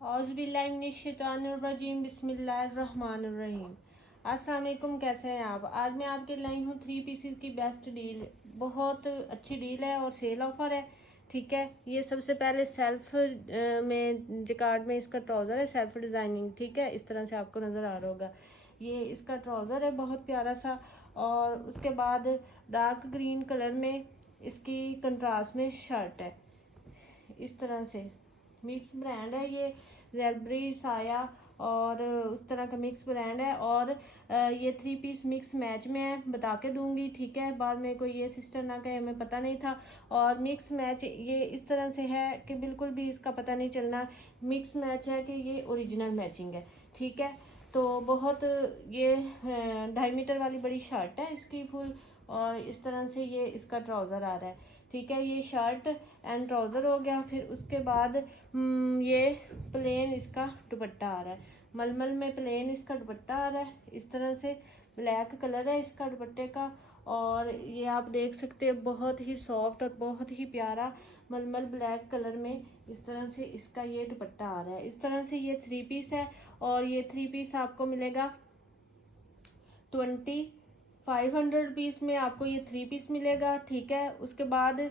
औज़ुबिल्लाहिमिनश्शैतानिर्रजीम बिस्मिल्लाहिर्रहमानिर्रहीम। अस्सलाम वालेकुम, कैसे हैं आप। आज मैं आपके लाई हूँ 3 पीसेस की बेस्ट डील। बहुत अच्छी डील है और सेल ऑफ़र है। ठीक है, ये सबसे पहले सेल्फ में जिकार्ड में इसका ट्राउज़र है, सेल्फ डिज़ाइनिंग। ठीक है, इस तरह से आपको नज़र आ रहा होगा। ये इसका ट्राउज़र है बहुत प्यारा सा। और उसके बाद डार्क ग्रीन कलर में इसकी कंट्रास्ट में शर्ट है। इस तरह से मिक्स ब्रांड है ये, जेलब्री साया और उस तरह का मिक्स ब्रांड है। और ये 3 पीस मिक्स मैच में है, बता के दूंगी। ठीक है, बाद में कोई ये सिस्टर ना कहे हमें पता नहीं था। और मिक्स मैच ये इस तरह से है कि बिल्कुल भी इसका पता नहीं चलना मिक्स मैच है कि ये ओरिजिनल मैचिंग है। ठीक है, तो बहुत ये 2.5 मीटर वाली बड़ी शर्ट है इसकी फुल। और इस तरह से ये इसका ट्राउज़र आ रहा है। ठीक है, ये शर्ट एंड ट्राउज़र हो गया। फिर उसके बाद ये प्लेन इसका दुपट्टा आ रहा है। मलमल में प्लेन इसका दुपट्टा आ रहा है। इस तरह से ब्लैक कलर है इसका दुपट्टे का। और ये आप देख सकते हैं बहुत ही सॉफ्ट और बहुत ही प्यारा मलमल ब्लैक कलर में इस तरह से इसका ये दुपट्टा आ रहा है। इस तरह से ये 3 पीस है। और ये 3 पीस आपको मिलेगा 2500 रुपीज़ में। आपको ये 3 पीस मिलेगा। ठीक है, उसके बाद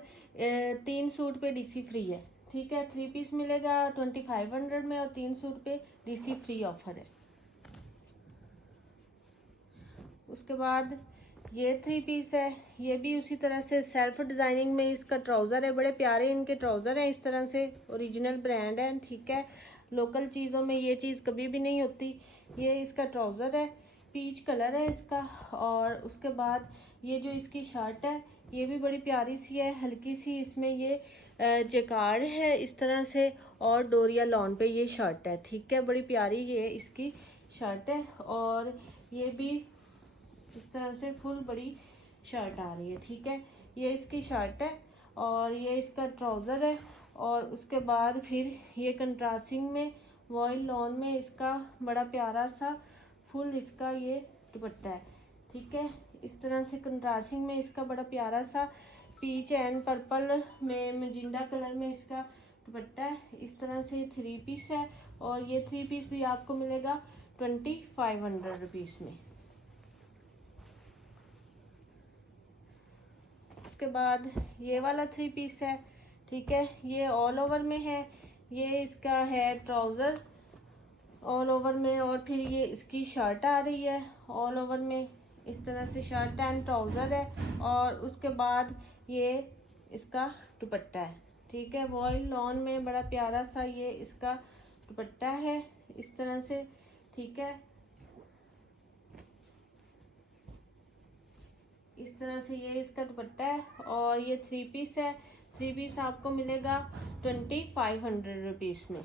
3 सूट पे डीसी फ्री है। ठीक है, 3 पीस मिलेगा 2500 में और 3 सूट पे डीसी फ्री ऑफर है। उसके बाद ये 3 पीस है, ये भी उसी तरह से सेल्फ डिज़ाइनिंग में इसका ट्राउज़र है। बड़े प्यारे इनके ट्राउज़र हैं, इस तरह से ओरिजिनल ब्रांड है। ठीक है, लोकल चीज़ों में ये चीज़ कभी भी नहीं होती। ये इसका ट्राउज़र है, पीच कलर है इसका। और उसके बाद ये जो इसकी शर्ट है ये भी बड़ी प्यारी सी है, हल्की सी। इसमें ये जेकार्ड है इस तरह से और डोरिया लॉन पे ये शर्ट है। ठीक है, बड़ी प्यारी ये इसकी शर्ट है। और ये भी इस तरह से फुल बड़ी शर्ट आ रही है। ठीक है, ये इसकी शर्ट है और ये इसका ट्राउज़र है। और उसके बाद फिर ये कंट्रास्टिंग में वॉइल लॉन में इसका बड़ा प्यारा सा फुल इसका ये दुपट्टा है। ठीक है, इस तरह से कंट्रास्टिंग में इसका बड़ा प्यारा सा पीच एंड पर्पल में मजिंडा कलर में इसका दुपट्टा है। इस तरह से 3 पीस है। और ये 3 पीस भी आपको मिलेगा 2500 रुपीज़ में। उसके बाद ये वाला 3 पीस है। ठीक है, ये ऑल ओवर में है। ये इसका है ट्राउज़र ऑल ओवर में और फिर ये इसकी शर्ट आ रही है ऑल ओवर में। इस तरह से शर्ट एंड ट्राउज़र है। और उसके बाद ये इसका दुपट्टा है। ठीक है, वॉइल लॉन में बड़ा प्यारा सा ये इसका दुपट्टा है इस तरह से। ठीक है, इस तरह से ये इसका दुपट्टा है। और ये 3 पीस है। 3 पीस आपको मिलेगा 2500 रुपीज़ में।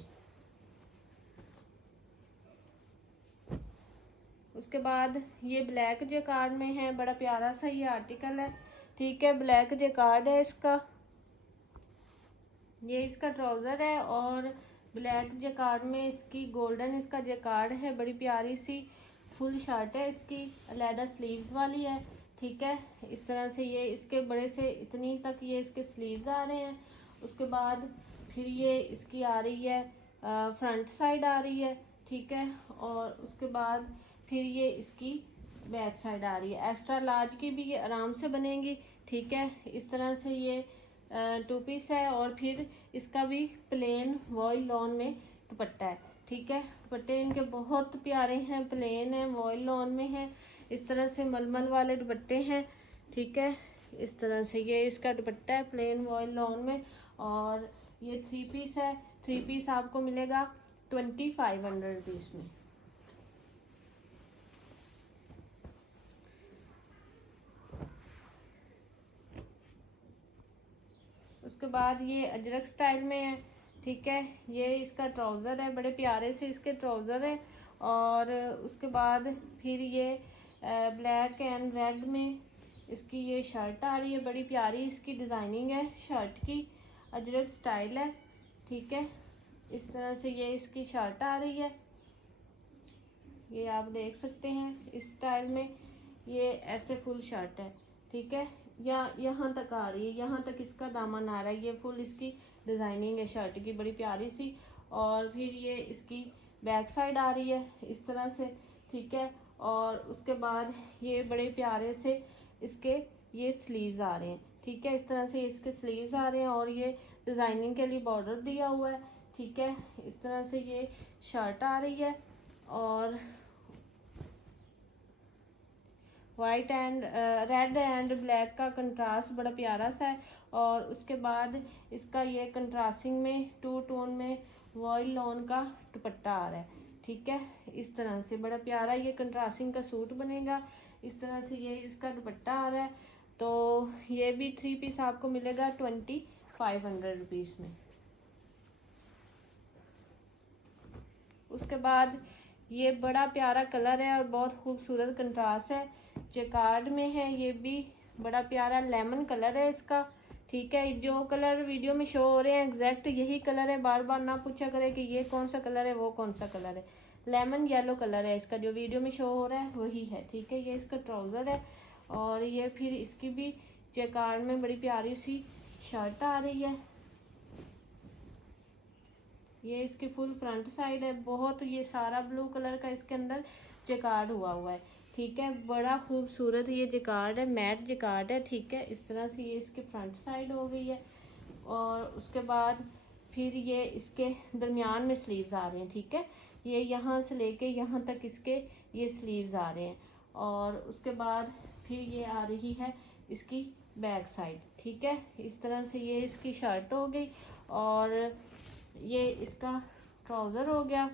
उसके बाद ये ब्लैक जेकार्ड में है, बड़ा प्यारा सा ये आर्टिकल है। ठीक है, ब्लैक जेकार्ड है इसका। ये इसका ट्राउज़र है और ब्लैक जेकार्ड में इसकी गोल्डन इसका जेकार्ड है। बड़ी प्यारी सी फुल शर्ट है इसकी, अलैदा स्लीव्स वाली है। ठीक है, इस तरह से ये इसके बड़े से इतनी तक ये इसके स्लीव्स आ रहे हैं। उसके बाद फिर ये इसकी आ रही है फ्रंट साइड आ रही है। ठीक है, और उसके बाद फिर ये इसकी बैक साइड आ रही है। एक्स्ट्रा लार्ज की भी ये आराम से बनेगी। ठीक है, इस तरह से ये 2 पीस है। और फिर इसका भी प्लेन वॉइल लॉन में दुपट्टा है। ठीक है, दुपट्टे इनके बहुत प्यारे हैं, प्लेन है, वॉइल लॉन में है। इस तरह से मलमल वाले दुपट्टे हैं। ठीक है, इस तरह से ये इसका दुपट्टा है प्लेन वॉइल लॉन में। और ये 3 पीस है। 3 पीस आपको मिलेगा 2500 रुपीज़ में। उसके बाद ये अजरक स्टाइल में है। ठीक है, ये इसका ट्राउज़र है, बड़े प्यारे से इसके ट्राउज़र है। और उसके बाद फिर ये ब्लैक एंड रेड में इसकी ये शर्ट आ रही है। बड़ी प्यारी इसकी डिज़ाइनिंग है शर्ट की, अजरक स्टाइल है। ठीक है, इस तरह से ये इसकी शर्ट आ रही है। ये आप देख सकते हैं इस स्टाइल में ये ऐसे फुल शर्ट है। ठीक है, या यहाँ तक आ रही है, यहाँ तक इसका दामन आ रहा है। ये फुल इसकी डिज़ाइनिंग है शर्ट की, बड़ी प्यारी सी। और फिर ये इसकी बैक साइड आ रही है इस तरह से, ठीक है। और उसके बाद ये बड़े प्यारे से इसके ये स्लीव्स आ रहे हैं, ठीक है। इस तरह से इसके स्लीव्स आ रहे हैं और ये डिज़ाइनिंग के लिए बॉर्डर दिया हुआ है, ठीक है। इस तरह से ये शर्ट आ रही है और white and red and black का कंट्रास्ट बड़ा प्यारा सा है। और उसके बाद इसका ये कंट्रास्टिंग में 2 टोन में वॉयल लॉन का दुपट्टा आ रहा है, ठीक है। इस तरह से बड़ा प्यारा ये कंट्रास्टिंग का सूट बनेगा। इस तरह से ये इसका दुपट्टा आ रहा है। तो ये भी 3 पीस आपको मिलेगा 2500 रुपीज़ में। उसके बाद ये बड़ा प्यारा कलर है और बहुत खूबसूरत कंट्रास्ट है, जेकार्ड में है। ये भी बड़ा प्यारा लेमन कलर है इसका, ठीक है। जो कलर वीडियो में शो हो रहे हैं एग्जैक्ट यही कलर है, बार बार ना पूछा करें कि ये कौन सा कलर है वो कौन सा कलर है। लेमन येलो कलर है इसका, जो वीडियो में शो हो रहा है वही है, ठीक है। ये इसका ट्राउज़र है और ये फिर इसकी भी जेकार्ड में बड़ी प्यारी सी शर्ट आ रही है। ये इसकी फुल फ्रंट साइड है, बहुत ये सारा ब्लू कलर का इसके अंदर जेकार्ड हुआ है, ठीक है। बड़ा खूबसूरत ये जेकार्ड है, मैट जेकार्ड है, ठीक है। इस तरह से ये इसकी फ्रंट साइड हो गई है। और उसके बाद फिर ये इसके दरमियान में स्लीव्स आ रहे हैं, ठीक है। ये यहाँ से लेके यहाँ तक इसके ये स्लीव्स आ रहे हैं। और उसके बाद फिर ये आ रही है इसकी बैक साइड, ठीक है। इस तरह से ये इसकी शर्ट हो गई और ये इसका ट्राउज़र हो गया,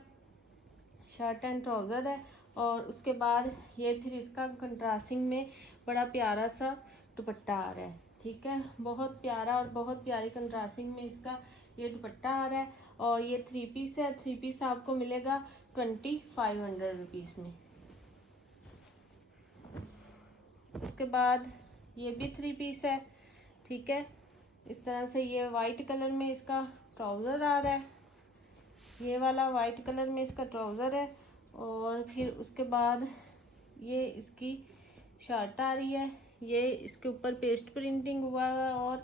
शर्ट एंड ट्राउज़र है। और उसके बाद ये फिर इसका कंट्रास्टिंग में बड़ा प्यारा सा दुपट्टा आ रहा है, ठीक है। बहुत प्यारा और बहुत प्यारी कंट्रास्टिंग में इसका ये दुपट्टा आ रहा है। और ये 3 पीस है, 3 पीस आपको मिलेगा 2500 रुपीज़ में। उसके बाद ये भी 3 पीस है, ठीक है। इस तरह से ये वाइट कलर में इसका ट्राउज़र आ रहा है, ये वाला वाइट कलर में इसका ट्राउज़र है। और फिर उसके बाद ये इसकी शर्ट आ रही है, ये इसके ऊपर पेस्ट प्रिंटिंग हुआ है और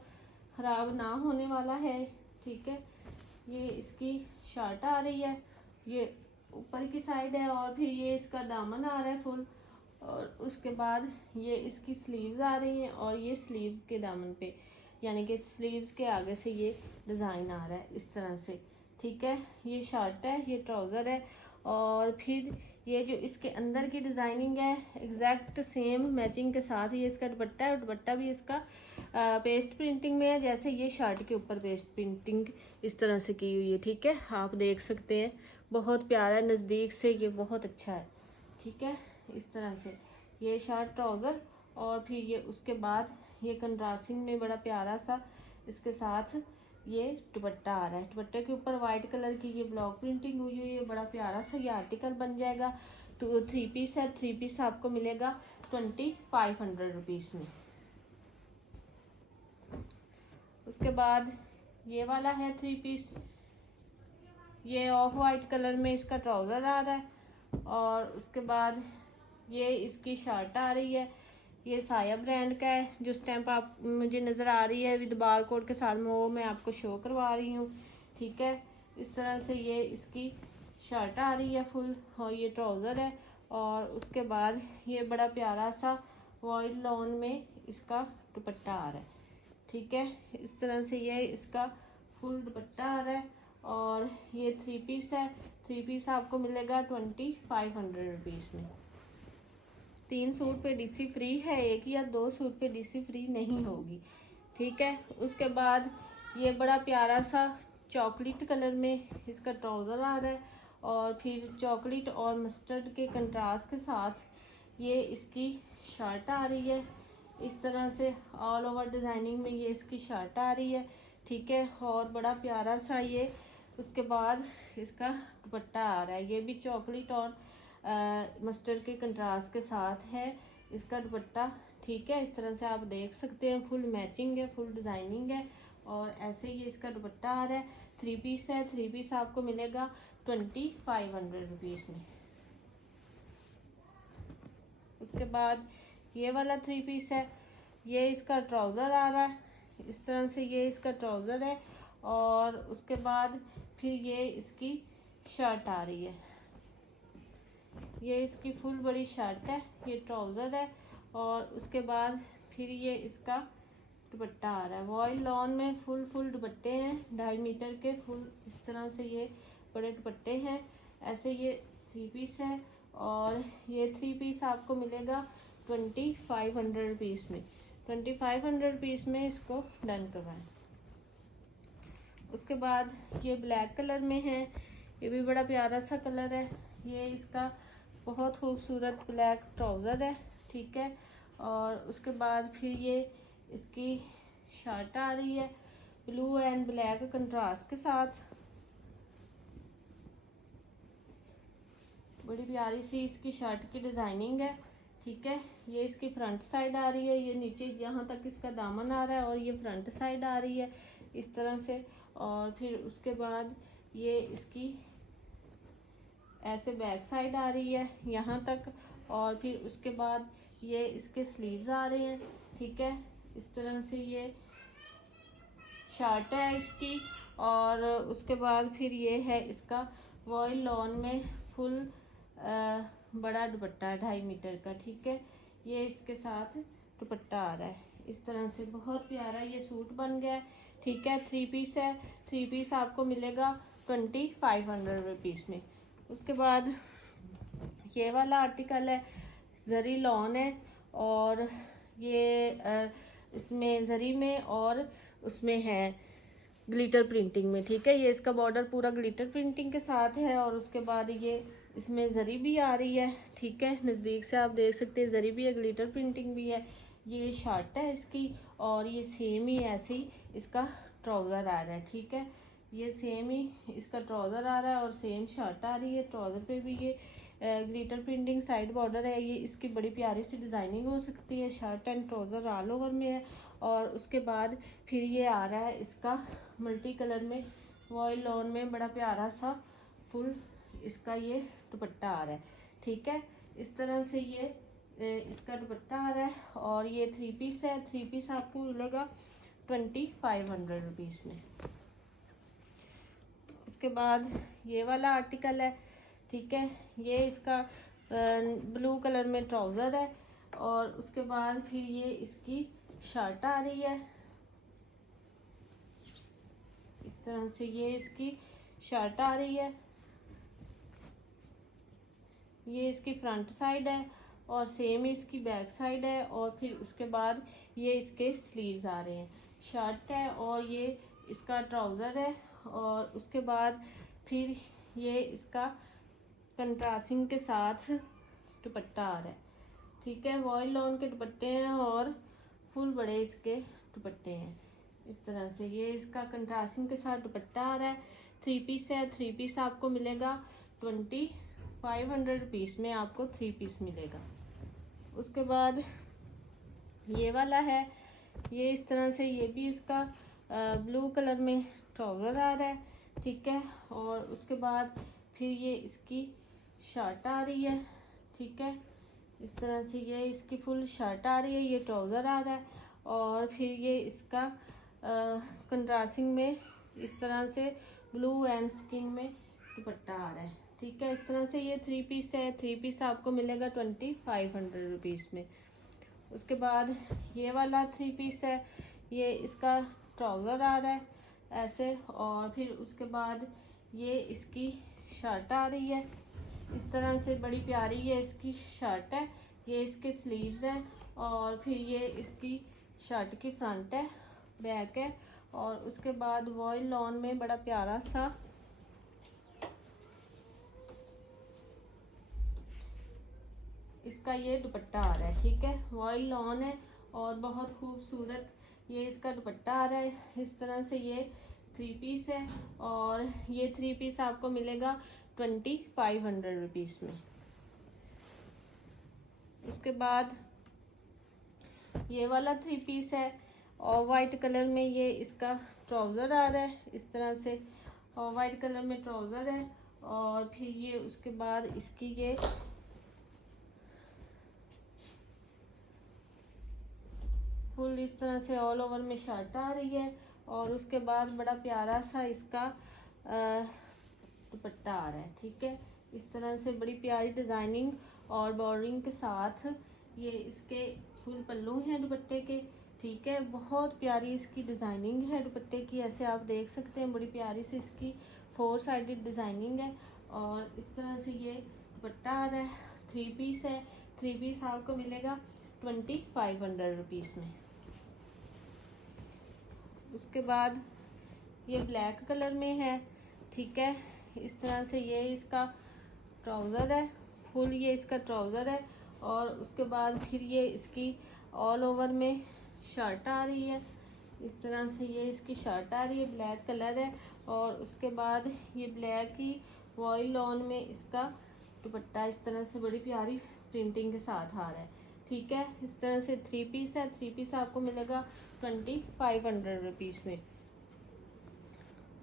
ख़राब ना होने वाला है, ठीक है। ये इसकी शर्ट आ रही है, ये ऊपर की साइड है। और फिर ये इसका दामन आ रहा है फुल। और उसके बाद ये इसकी स्लीव्स आ रही हैं और ये स्लीव्स के दामन पे यानी कि स्लीव्स के आगे से ये डिज़ाइन आ रहा है इस तरह से, ठीक है। ये शर्ट है, ये ट्राउज़र है। और फिर ये जो इसके अंदर की डिज़ाइनिंग है एग्जैक्ट सेम मैचिंग के साथ ये इसका दुपट्टा है। दुपट्टा भी इसका पेस्ट प्रिंटिंग में है, जैसे ये शर्ट के ऊपर पेस्ट प्रिंटिंग इस तरह से की हुई है, ठीक है। आप देख सकते हैं बहुत प्यारा है, नज़दीक से ये बहुत अच्छा है, ठीक है। इस तरह से ये शर्ट ट्राउज़र और फिर ये उसके बाद ये कंट्रास्टिंग में बड़ा प्यारा सा इसके साथ ये दुपट्टा आ रहा है। दुपट्टे के ऊपर वाइट कलर की ये ब्लॉक प्रिंटिंग हुई हुई है, बड़ा प्यारा सा ये आर्टिकल बन जाएगा। तो 3 पीस है, 3 पीस आपको मिलेगा 2500 रुपीज़ में। उसके बाद ये वाला है 3 पीस, ये ऑफ वाइट कलर में इसका ट्राउज़र आ रहा है। और उसके बाद ये इसकी शर्ट आ रही है, ये साया ब्रांड का है। जो स्टैंप आप मुझे नज़र आ रही है विद बार कोड के साथ में वो मैं आपको शो करवा रही हूँ, ठीक है। इस तरह से ये इसकी शर्ट आ रही है फुल और ये ट्राउज़र है। और उसके बाद ये बड़ा प्यारा सा वॉयल लॉन में इसका दुपट्टा आ रहा है, ठीक है। इस तरह से ये इसका फुल दुपट्टा आ रहा है। और ये 3 पीस है, 3 पीस आपको मिलेगा 2500 रुपीज़ में। 3 सूट पे डीसी फ्री है, 1 या 2 सूट पे डीसी फ्री नहीं होगी, ठीक है। उसके बाद ये बड़ा प्यारा सा चॉकलेट कलर में इसका ट्राउज़र आ रहा है। और फिर चॉकलेट और मस्टर्ड के कंट्रास्ट के साथ ये इसकी शर्ट आ रही है इस तरह से ऑल ओवर डिज़ाइनिंग में ये इसकी शर्ट आ रही है, ठीक है। और बड़ा प्यारा सा ये उसके बाद इसका दुपट्टा आ रहा है, ये भी चॉकलेट और मस्टर्ड के कंट्रास्ट के साथ है इसका दुपट्टा, ठीक है। इस तरह से आप देख सकते हैं फुल मैचिंग है, फुल डिज़ाइनिंग है। और ऐसे ही इसका दुपट्टा आ रहा है। 3 पीस है, 3 पीस आपको मिलेगा 2500 रुपीज़ में। उसके बाद ये वाला 3 पीस है, ये इसका ट्राउज़र आ रहा है इस तरह से, ये इसका ट्राउज़र है। और उसके बाद फिर ये इसकी शर्ट आ रही है, ये इसकी फुल बड़ी शर्ट है, ये ट्राउज़र है। और उसके बाद फिर ये इसका दुपट्टा आ रहा है। वॉयल लॉन में फुल दुपट्टे हैं, 2.5 मीटर के फुल इस तरह से ये बड़े दुपट्टे हैं। ऐसे ये 3 पीस है और ये 3 पीस आपको मिलेगा 2500 रुपीज़ में। 2500 रुपीज़ में इसको डन करवाएं। उसके बाद ये ब्लैक कलर में है, ये भी बड़ा प्यारा सा कलर है। ये इसका बहुत खूबसूरत ब्लैक ट्राउज़र है, ठीक है। और उसके बाद फिर ये इसकी शर्ट आ रही है ब्लू एंड ब्लैक कंट्रास्ट के साथ, बड़ी प्यारी सी इसकी शर्ट की डिज़ाइनिंग है, ठीक है। ये इसकी फ्रंट साइड आ रही है, ये नीचे यहाँ तक इसका दामन आ रहा है और ये फ्रंट साइड आ रही है इस तरह से। और फिर उसके बाद ये इसकी ऐसे बैक साइड आ रही है यहाँ तक। और फिर उसके बाद ये इसके स्लीव्स आ रहे हैं, ठीक है। इस तरह से ये शर्ट है इसकी। और उसके बाद फिर ये है इसका वॉयल लॉन में फुल बड़ा दुपट्टा है 2.5 मीटर का, ठीक है। ये इसके साथ दुपट्टा आ रहा है इस तरह से, बहुत प्यारा ये सूट बन गया है, ठीक है। 3 पीस है, 3 पीस आपको मिलेगा 2500 रुपीज़ में। उसके बाद ये वाला आर्टिकल है, जरी लॉन है और ये इसमें जरी में और उसमें है ग्लिटर प्रिंटिंग में, ठीक है। ये इसका बॉर्डर पूरा ग्लिटर प्रिंटिंग के साथ है और उसके बाद ये इसमें जरी भी आ रही है, ठीक है। नज़दीक से आप देख सकते हैं जरी भी है, ग्लिटर प्रिंटिंग भी है। ये शर्ट है इसकी और ये सेम ही ऐसे ही इसका ट्राउज़र आ रहा है, ठीक है। ये सेम ही इसका ट्राउज़र आ रहा है और सेम शर्ट आ रही है। ट्राउज़र पे भी ये ग्लिटर प्रिंटिंग साइड बॉर्डर है। ये इसकी बड़ी प्यारी सी डिज़ाइनिंग हो सकती है। Shirt and trouser all over में है। और उसके बाद फिर ये आ रहा है इसका मल्टी कलर में वॉयल लॉन में बड़ा प्यारा सा फुल इसका ये दुपट्टा आ रहा है, ठीक है। इस तरह से ये इसका दुपट्टा आ रहा है और ये 3 पीस है। 3 पीस आपको मिलेगा 2500 रुपीज़ में। उसके बाद ये वाला आर्टिकल है, ठीक है। ये इसका ब्लू कलर में ट्राउज़र है और उसके बाद फिर ये इसकी शर्ट आ रही है इस तरह से, ये इसकी शर्ट आ रही है। ये इसकी फ्रंट साइड है और सेम इसकी बैक साइड है। और फिर उसके बाद ये इसके स्लीव्स आ रहे हैं, शर्ट है और ये इसका ट्राउज़र है। और उसके बाद फिर ये इसका कंट्रास्टिंग के साथ दुपट्टा आ रहा है, ठीक है। वॉयल लॉन के दुपट्टे हैं और फुल बड़े इसके दुपट्टे हैं इस तरह से। ये इसका कंट्रास्टिंग के साथ दुपट्टा आ रहा है। 3 पीस है। 3 पीस आपको मिलेगा 2500 रुपीज़ में, आपको 3 पीस मिलेगा। उसके बाद ये वाला है, ये इस तरह से, ये भी इसका ब्लू कलर में ट्राउज़र आ रहा है, ठीक है। और उसके बाद फिर ये इसकी शर्ट आ रही है, ठीक है। इस तरह से ये इसकी फुल शर्ट आ रही है, ये ट्राउज़र आ रहा है। और फिर ये इसका कंट्रास्टिंग में इस तरह से ब्लू एंड स्किन में दुपट्टा आ रहा है, ठीक है। इस तरह से ये 3 पीस है। 3 पीस आपको मिलेगा 2500 रुपीज़ में। उसके बाद ये वाला 3 पीस है, ये इसका ट्राउज़र आ रहा है ऐसे। और फिर उसके बाद ये इसकी शर्ट आ रही है इस तरह से, बड़ी प्यारी ये इसकी शर्ट है। ये इसके स्लीव्स हैं और फिर ये इसकी शर्ट की फ्रंट है, बैक है। और उसके बाद वॉयल लॉन में बड़ा प्यारा सा इसका ये दुपट्टा आ रहा है, ठीक है। वॉयल लॉन है और बहुत खूबसूरत ये इसका दुपट्टा आ रहा है इस तरह से। ये 3 पीस है और ये 3 पीस आपको मिलेगा 2500 रुपीज़ में। उसके बाद ये वाला 3 पीस है और वाइट कलर में, ये इसका ट्राउज़र आ रहा है इस तरह से, और वाइट कलर में ट्राउज़र है। और फिर ये उसके बाद इसकी ये फुल इस तरह से ऑल ओवर में शर्ट आ रही है। और उसके बाद बड़ा प्यारा सा इसका दुपट्टा आ रहा है। ठीक है, इस तरह से बड़ी प्यारी डिज़ाइनिंग और बॉर्डरिंग के साथ ये इसके फुल पल्लू हैं दुपट्टे के। ठीक है, बहुत प्यारी इसकी डिज़ाइनिंग है दुपट्टे की, ऐसे आप देख सकते हैं बड़ी प्यारी सी इसकी 4 साइडेड डिज़ाइनिंग है। और इस तरह से ये दुपट्टा आ रहा है। 3 पीस है। 3 पीस आपको मिलेगा 2500 रुपीज़ में। उसके बाद ये ब्लैक कलर में है। ठीक है, इस तरह से ये इसका ट्राउज़र है, फुल ये इसका ट्राउज़र है। और उसके बाद फिर ये इसकी ऑल ओवर में शर्ट आ रही है। इस तरह से ये इसकी शर्ट आ रही है, ब्लैक कलर है। और उसके बाद ये ब्लैक ही वॉयल लॉन में इसका दुपट्टा इस तरह से बड़ी प्यारी प्रिंटिंग के साथ आ रहा है। ठीक है, इस तरह से 3 पीस है। 3 पीस आपको मिलेगा 2500 रुपीज़ में।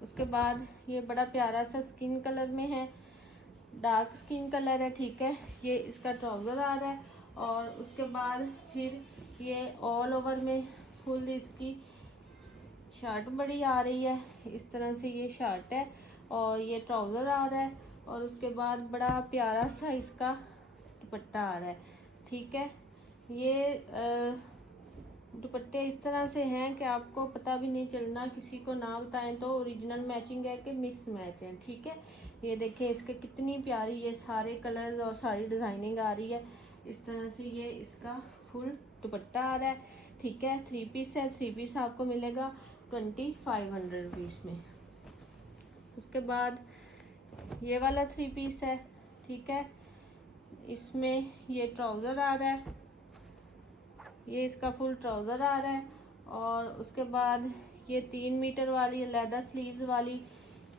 उसके बाद ये बड़ा प्यारा सा स्किन कलर में है, डार्क स्किन कलर है। ठीक है, ये इसका ट्राउज़र आ रहा है। और उसके बाद फिर ये ऑल ओवर में फुल इसकी शर्ट बड़ी आ रही है। इस तरह से ये शर्ट है और ये ट्राउज़र आ रहा है। और उसके बाद बड़ा प्यारा सा इसका दुपट्टा आ रहा है। ठीक है, ये दुपट्टे इस तरह से हैं कि आपको पता भी नहीं चलना, किसी को ना बताएं तो ओरिजिनल मैचिंग है कि मिक्स मैच है। ठीक है, ये देखें इसके कितनी प्यारी ये सारे कलर्स और सारी डिज़ाइनिंग आ रही है। इस तरह से ये इसका फुल दुपट्टा आ रहा है। ठीक है, 3 पीस है। 3 पीस आपको मिलेगा 2500 रुपीज़ में। उसके बाद ये वाला 3 पीस है। ठीक है, इसमें ये ट्राउज़र आ रहा है, ये इसका फुल ट्राउज़र आ रहा है। और उसके बाद ये 3 मीटर वाली लेदर स्लीव्स वाली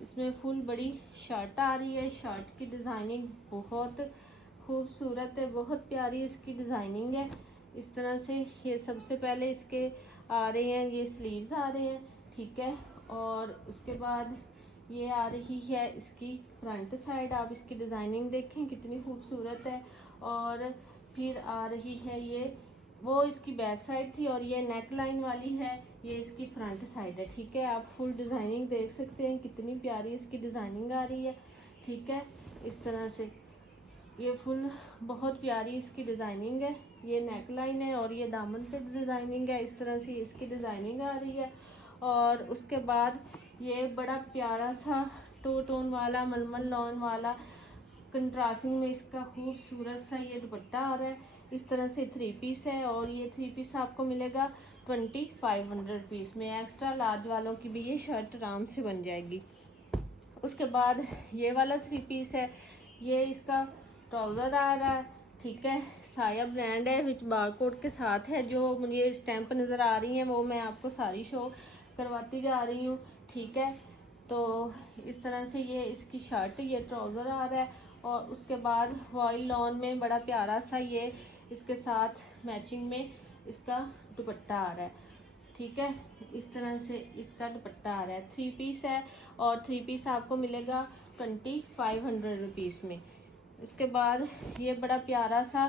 इसमें फुल बड़ी शर्ट आ रही है। शर्ट की डिज़ाइनिंग बहुत खूबसूरत है, बहुत प्यारी इसकी डिज़ाइनिंग है। इस तरह से ये सबसे पहले इसके आ रहे हैं, ये स्लीव्स आ रहे हैं। ठीक है, और उसके बाद ये आ रही है इसकी फ्रंट साइड। आप इसकी डिज़ाइनिंग देखें कितनी खूबसूरत है। और फिर आ रही है ये, वो इसकी बैक साइड थी और ये नेक लाइन वाली है, ये इसकी फ्रंट साइड है। ठीक है, आप फुल डिज़ाइनिंग देख सकते हैं कितनी प्यारी इसकी डिज़ाइनिंग आ रही है। ठीक है, इस तरह से ये फुल बहुत प्यारी इसकी डिज़ाइनिंग है। ये नेक लाइन है और ये दामन पे डिज़ाइनिंग है। इस तरह से इसकी डिज़ाइनिंग आ रही है। और उसके बाद ये बड़ा प्यारा सा 2 टोन वाला मलमल लॉन वाला कंट्रास्टिंग में इसका खूबसूरत सा ये दुपट्टा आ रहा है। इस तरह से 3 पीस है। और ये 3 पीस आपको मिलेगा 2500 रुपीज़ में। एक्स्ट्रा लार्ज वालों की भी ये शर्ट आराम से बन जाएगी। उसके बाद ये वाला 3 पीस है, ये इसका ट्राउज़र आ रहा है। ठीक है, साया ब्रांड है, विच बारकोड के साथ है। जो मुझे स्टैंप नज़र आ रही हैं वो मैं आपको सारी शो करवाती जा रही हूँ। ठीक है, तो इस तरह से ये इसकी शर्ट, ये ट्राउज़र आ रहा है। और उसके बाद वॉयल लॉन में बड़ा प्यारा सा ये इसके साथ मैचिंग में इसका दुपट्टा आ रहा है। ठीक है, इस तरह से इसका दुपट्टा आ रहा है। 3 पीस है और 3 पीस आपको मिलेगा 2500 रुपीज़ में। इसके बाद ये बड़ा प्यारा सा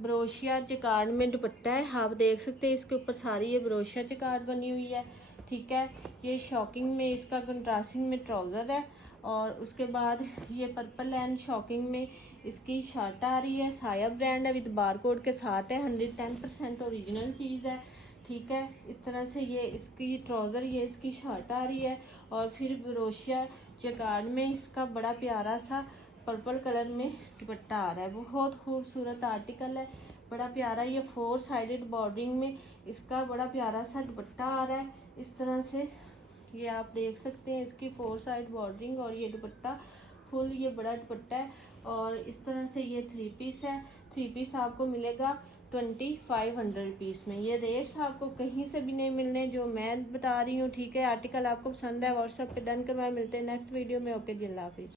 ब्रोशिया जकार्ड में दुपट्टा है। आप देख सकते हैं इसके ऊपर सारी ये ब्रोशिया जकार्ड बनी हुई है। ठीक है, ये शॉकिंग में इसका कंट्रास्टिंग में ट्राउज़र है। और उसके बाद ये पर्पल एंड शॉकिंग में इसकी शर्ट आ रही है। साया ब्रांड है, विद बारकोड के साथ है। 110% ओरिजिनल चीज़ है। ठीक है, इस तरह से ये इसकी ट्राउज़र, ये इसकी शर्ट आ रही है। और फिर ब्रोशिया जकार्ड में इसका बड़ा प्यारा सा पर्पल कलर में दुपट्टा आ रहा है। बहुत खूबसूरत आर्टिकल है, बड़ा प्यारा। ये 4 साइडेड बॉर्डरिंग में इसका बड़ा प्यारा सा दुपट्टा आ रहा है। इस तरह से ये आप देख सकते हैं इसकी 4 साइड बॉर्डरिंग और ये दुपट्टा फुल, ये बड़ा दुपट्टा है। और इस तरह से ये 3 पीस है। 3 पीस आपको मिलेगा 2500 रुपीज़ में। ये रेट्स आपको कहीं से भी नहीं मिलने जो मैं बता रही हूँ। ठीक है, आर्टिकल आपको पसंद है व्हाट्सएप पे डन करवाएं। मिलते हैं नेक्स्ट वीडियो में। ओके जी, अल्लाह हाफिज़।